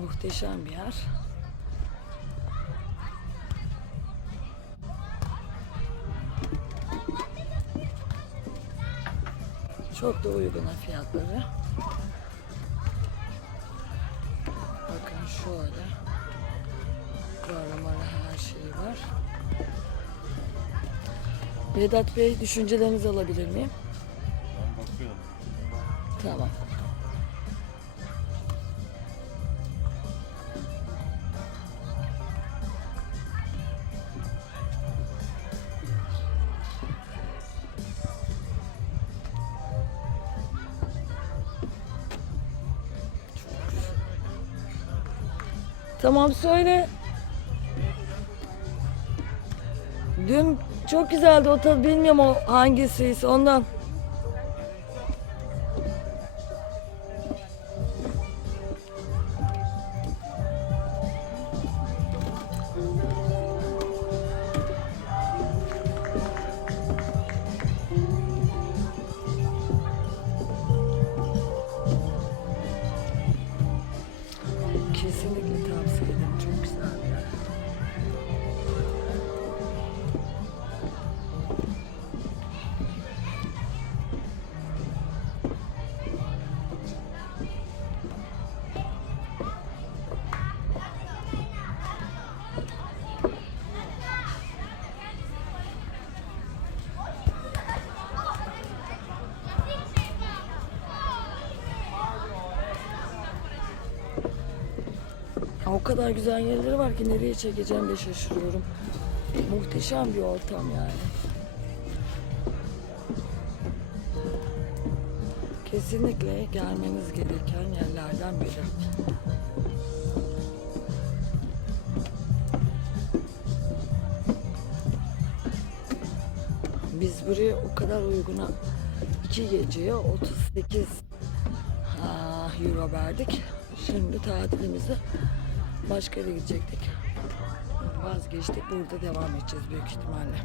Muhteşem bir yer. Çok da uygun fiyatları. Bakın şöyle. Kahramanı her şeyi var. Vedat Bey düşüncelerinizi alabilir miyim? Ben bakıyorum. Tamam. Tamam söyle. Dün çok güzeldi o tadı bilmiyorum o hangisiyse ondan. Ya O kadar güzel yerleri var ki nereye çekeceğim de şaşırıyorum. Muhteşem bir ortam yani. Kesinlikle gelmeniz gereken yerlerden biri. Biz buraya o kadar uyguna iki geceye 38 ha, euro verdik. Şimdi tatilimizi Başka yere gidecektik. Vazgeçtik. Burada devam edeceğiz büyük ihtimalle.